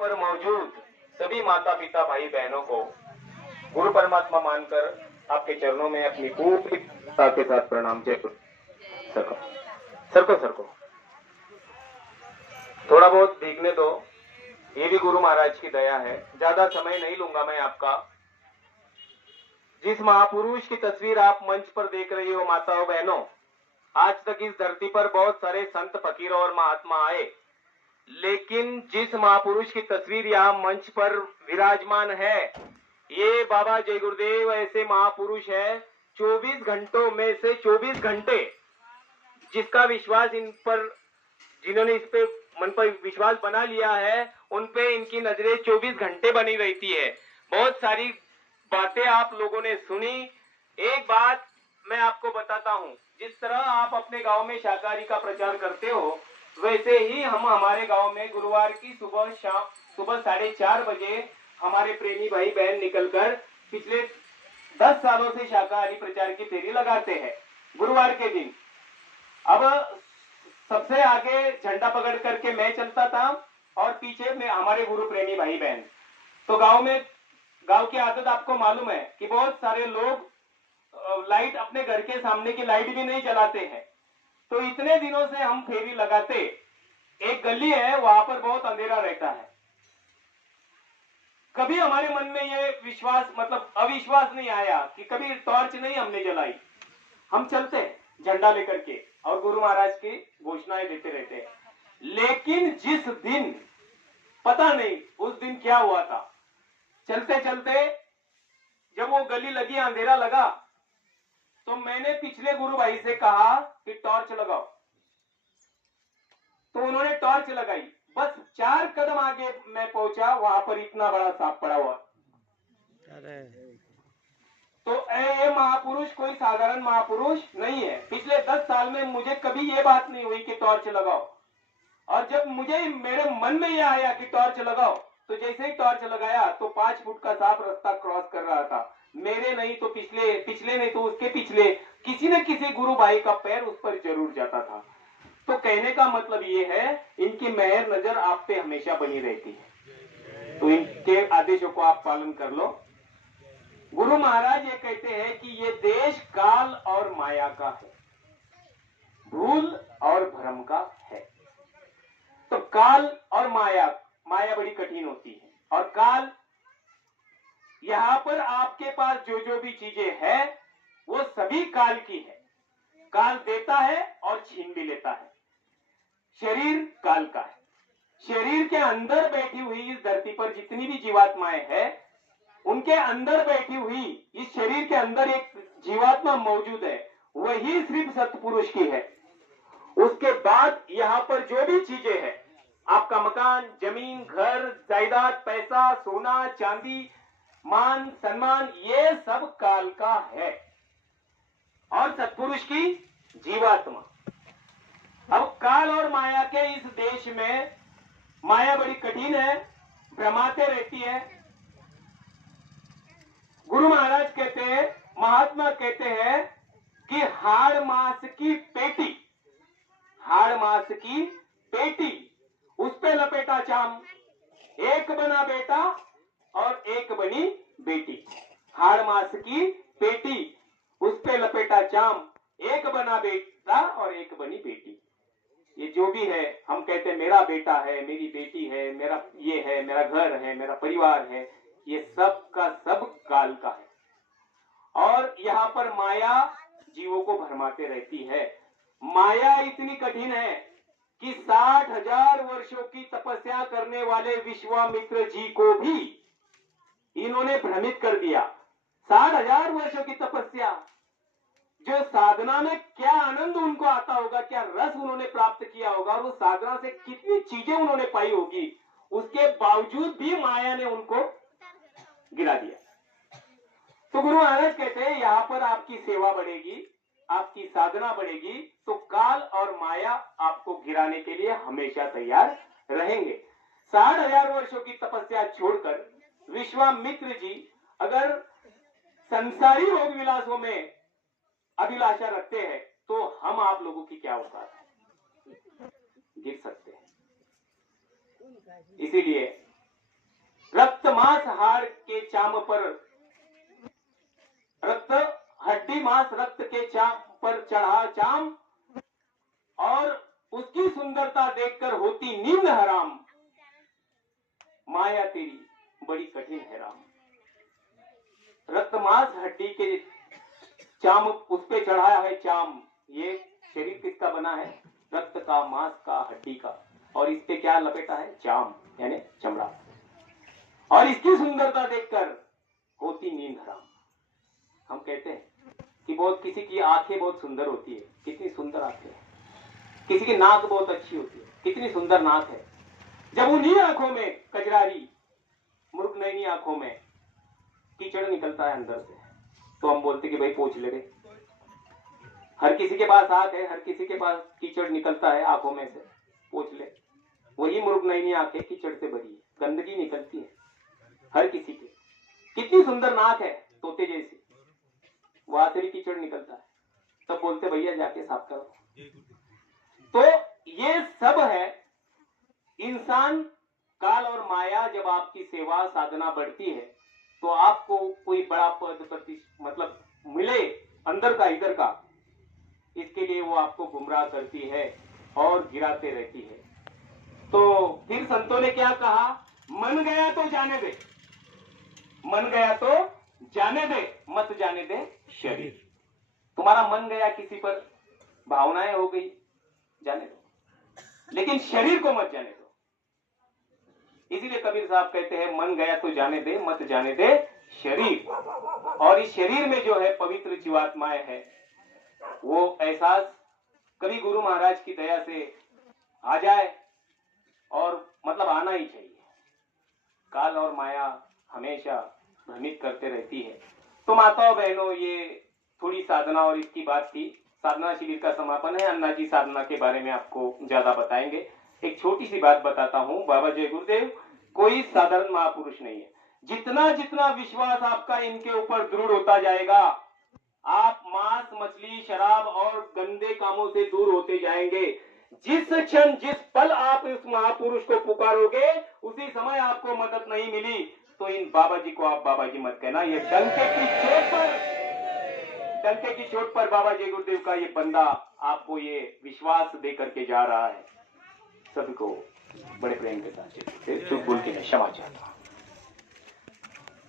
पर मौजूद सभी माता पिता भाई बहनों को गुरु परमात्मा मानकर आपके चरणों में अपनी पूरी श्रद्धा के साथ प्रणाम। जय गुरु। सर को थोड़ा बहुत देखने दो, ये भी गुरु महाराज की दया है। ज्यादा समय नहीं लूंगा मैं आपका। जिस महापुरुष की तस्वीर आप मंच पर देख रही हो माताओं बहनों, आज तक इस धरती पर बहुत सारे संत फकीर और महात्मा आए, लेकिन जिस महापुरुष की तस्वीर यहाँ मंच पर विराजमान है, ये बाबा जय गुरुदेव ऐसे महापुरुष है। 24 घंटों में से 24 घंटे जिसका विश्वास इन पर, जिन्होंने इस पे मन पर विश्वास बना लिया है, उन पे इनकी नजरें 24 घंटे बनी रहती है। बहुत सारी बातें आप लोगों ने सुनी। एक बात मैं आपको बताता हूँ, जिस तरह आप अपने गांव में शाकाहारी का प्रचार करते हो, वैसे ही हम हमारे गांव में गुरुवार की सुबह 4:30 बजे हमारे प्रेमी भाई बहन निकलकर पिछले 10 सालों से शाकाहारी प्रचार की फेरी लगाते हैं गुरुवार के दिन। अब सबसे आगे झंडा पकड़ करके मैं चलता था और पीछे में हमारे गुरु प्रेमी भाई बहन। तो गांव की आदत आपको मालूम है कि बहुत सारे लोग लाइट, अपने घर के सामने की लाइट भी नहीं जलाते हैं। तो इतने दिनों से हम फेरी लगाते, एक गली है वहां पर बहुत अंधेरा रहता है। कभी हमारे मन में ये विश्वास, मतलब अविश्वास नहीं आया कि कभी टॉर्च नहीं हमने जलाई। हम चलते झंडा लेकर के और गुरु महाराज की घोषणाएं देते रहते हैं। लेकिन जिस दिन, पता नहीं उस दिन क्या हुआ था, चलते चलते जब वो गली लगी, अंधेरा लगा, तो मैंने पिछले गुरु भाई से कहा कि टॉर्च लगाओ। तो उन्होंने टॉर्च लगाई। बस 4 कदम आगे मैं पहुंचा, वहां पर इतना बड़ा सांप पड़ा हुआ। तो ये महापुरुष कोई साधारण महापुरुष नहीं है। पिछले 10 साल में मुझे कभी ये बात नहीं हुई कि टॉर्च लगाओ, और जब मेरे मन में यह आया कि टॉर्च लगाओ, तो जैसे ही टॉर्च लगाया तो 5 फुट का सांप रास्ता क्रॉस कर रहा था। मेरे नहीं तो पिछले नहीं तो उसके पिछले किसी न किसी गुरु भाई का पैर उस पर जरूर जाता था। तो कहने का मतलब ये है, इनकी मेहर नजर आप पे हमेशा बनी रहती है। तो इनके आदेशों को आप पालन कर लो। गुरु महाराज ये कहते हैं कि ये देश काल और माया का है, भूल और भ्रम का है। तो काल और माया बड़ी कठिन होती है, और काल, यहां पर आपके पास जो भी चीजें है वो सभी काल की है। काल देता है और छीन भी लेता है। शरीर काल का है। शरीर के अंदर बैठी हुई इस धरती पर जितनी भी जीवात्माएं हैं, उनके अंदर बैठी हुई इस शरीर के अंदर एक जीवात्मा मौजूद है, वही सिर्फ सतपुरुष की है। उसके बाद यहाँ पर जो भी चीजें हैं, आपका मकान, जमीन, घर, जायदाद, पैसा, सोना, चांदी, मान सम्मान, ये सब काल का है, और सतपुरुष की जीवात्मा। अब काल और माया के इस देश में माया बड़ी कठिन है, भ्रमाते रहती है। गुरु महाराज कहते हैं, महात्मा कहते हैं कि हाड़ मांस की पेटी, हाड़ मांस की पेटी, उस पे लपेटा चाम, एक बना बेटा और एक बनी बेटी। हाड़ मांस की पेटी, उस पे लपेटा चाम, एक बना बेटा और एक बनी बेटी। ये जो भी है, हम कहते हैं मेरा बेटा है, मेरी बेटी है, मेरा ये है, मेरा घर है, मेरा परिवार है, ये सब का सब काल का है। और यहाँ पर माया जीवों को भरमाते रहती है। माया इतनी कठिन है कि 60,000 वर्षों की तपस्या करने वाले विश्वामित्र जी को भी इन्होंने भ्रमित कर दिया। 60,000 वर्षों की तपस्या, जो साधना में क्या आनंद उनको आता होगा, क्या रस उन्होंने प्राप्त किया होगा, और वो साधना से कितनी चीजें उन्होंने पाई होगी, उसके बावजूद भी माया ने उनको गिरा दिया। तो गुरु महाराज कहते हैं, यहाँ पर आपकी सेवा बढ़ेगी, आपकी साधना बढ़ेगी, तो काल और माया आपको गिराने के लिए हमेशा तैयार रहेंगे। 60,000 वर्षों की तपस्या छोड़कर विश्वामित्र जी अगर संसारी भोग विलासों में अभिलाषा रखते हैं, तो हम आप लोगों की क्या औकात है, गिर सकते हैं। इसीलिए चाम पर रक्त, हड्डी मांस रक्त के चाम पर चढ़ा चाम, और उसकी सुंदरता देखकर होती नींद हराम। माया तेरी बड़ी कठिन है राम। रक्त मांस हड्डी के चाम, उस पे चढ़ाया है चाम। ये शरीर किसका बना है? रक्त का, मांस का, हड्डी का, और इस पे क्या लपेटा है? चाम, यानी चमड़ा। और इसकी सुंदरता देखकर होती नींद हराम। हम कहते हैं कि बहुत, किसी की आंखें बहुत सुंदर होती है, कितनी सुंदर आंखें हैं। किसी की नाक बहुत अच्छी होती है, कितनी सुंदर नाक है। जब उन्हीं आंखों में, कजरारी मुर्गनयनी आंखों में कीचड़ निकलता है अंदर से, तो हम बोलते कि भाई पोंछ ले रे। हर किसी के पास आंख है, हर किसी के पास कीचड़ निकलता है आंखों में से, पोंछ ले। वही मुर्गनयनी आंखें कीचड़ से भरी है, गंदगी निकलती है हर किसी के। कितनी सुंदर नाक है, तोते जैसी, वहां से भी कीचड़ निकलता है, तब बोलते भैया जाके साफ करो। तो ये सब है इंसान, काल और माया। जब आपकी सेवा साधना बढ़ती है तो आपको कोई बड़ा पद मतलब मिले अंदर का इधर का, इसके लिए वो आपको गुमराह करती है और गिराते रहती है। तो फिर संतों ने क्या कहा? मन गया तो जाने दे, मन गया तो जाने दे, मत जाने दे शरीर। तुम्हारा मन गया किसी पर, भावनाएं हो गई, जाने दो, लेकिन शरीर को मत जाने दो। इसीलिए कबीर साहब कहते हैं मन गया तो जाने दे, मत जाने दे शरीर। और इस शरीर में जो है पवित्र जीवात्माएं है, वो एहसास कभी गुरु महाराज की दया से आ जाए, और मतलब आना ही चाहिए। काल और माया हमेशा भ्रमित करते रहती है। तो माताओं बहनों, ये थोड़ी साधना और इसकी बात थी। साधना शिविर का समापन है, अन्ना जी साधना के बारे में आपको ज्यादा बताएंगे। एक छोटी सी बात बताता हूँ, बाबा जय गुरुदेव कोई साधारण महापुरुष नहीं है। जितना जितना विश्वास आपका इनके ऊपर दृढ़ होता जाएगा, आप मांस, मछली, शराब और गंदे कामों से दूर होते जाएंगे। जिस क्षण, जिस पल आप इस महापुरुष को पुकारोगे, उसी समय आपको मदद नहीं मिली तो इन बाबा जी को आप बाबा जी मत कहना। ये डंके की चोट पर बाबा जय गुरुदेव का ये बंदा आपको ये विश्वास दे करके जा रहा है। सभी को बड़े प्रेम के साथ चुप बोल के मैं क्षमा चाहता हूँ।